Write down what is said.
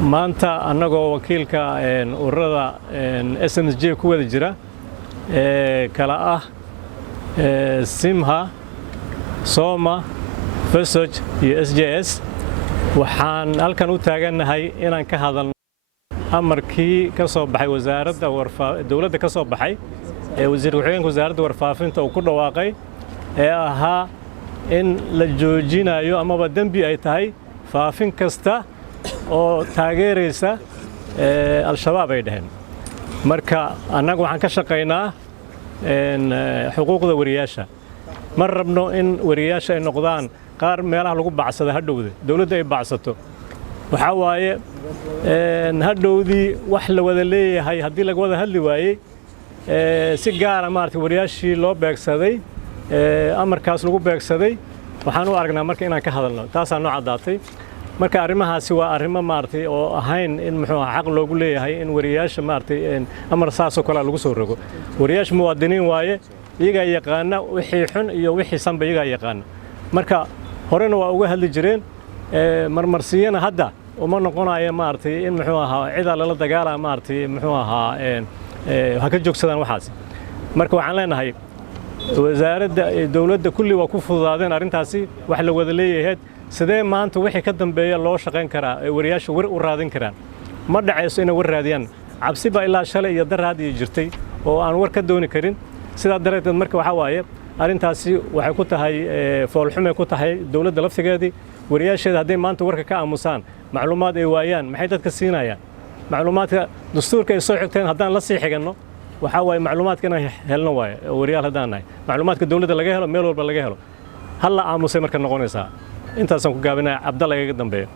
maanta annagoo wakiilka ururada SNSJ ku wada jira kala ah Simha, Soma, Fesoj iyo SJS waxaan halkan u taaganahay inaan ka hadalno amarkii ka soo baxay wasaaradda dawladda ka soo baxay wasiir ku-xigeenka wasaaradda warfaafinta uu ku dhawaaqay ee ahaa in la joojinayo amaba dambi ay tahay faafin kasta oo taageeraysa al-shabaab ay dhaheen marka annagu waxaan ka shaqaynaa xuquuqda wariyaasha ma rabno in wariyaasha ay noqdaan qaar meelaha lagu bacsada hadhowda dawladda ay bacsato waxa waaye hadhowdii wax la wada leeyahay haddii laga wada hadli waayey si gaara maaragtay wariyaashii loo beegsaday amarkaas lagu beegsaday waxaan u aragnaa marka inaan ka hadalno taasaa noo caddaatay marka arrimahaasi waa arrimo maaragtay oo ahayn in muxuu xaq loogu leeyahay in wariyaasha maaragtay amar saasoo kale lagu soo rogo wariyaasha muwaadiniin waaye iyagaa yaqaana wixii xun iyo wixii sanba iyagaa yaqaana marka horena waa uga hadli jireen marmarsiyana hadda uma noqonayo maaragtay in muxuu ahaa cida lala dagaalaa maaragtay muxuu ahaa ha ka joogsadaan waxaas marka waxaan leenahay wasaaradda dawladda kulli waa ku fududaadeen arrintaasi wax la wada leeyahay sidee maanta wixii ka dambeeya loo shaqayn karaa ee wariyaasha war u raadin karaan ma dhacayso inay war raadiyaan cabsi baa ilaa shalay iyo daraad iyo jirtay oo aan war ka dooni karin sidaa darteed marka waxa waaye arrintaasi waxay ku tahay foolxumay ku tahay dawladda laftigeedii wariyaasheeda hadday maanta warka ka aamusaan macluumaad ay waayaan maxay dadka siinayaan macluumaadka dastuurka ay soo xigteen haddaan la sii xiganno waxaa waaye macluumaadka inaan helno waaye wariyaal haddaan nahay macluumaadka dawladda laga helo meel walba laga helo hal la aamusay marka noqonaysaa intaasaan ku gaabinaya cabdalla igaga dambeeyo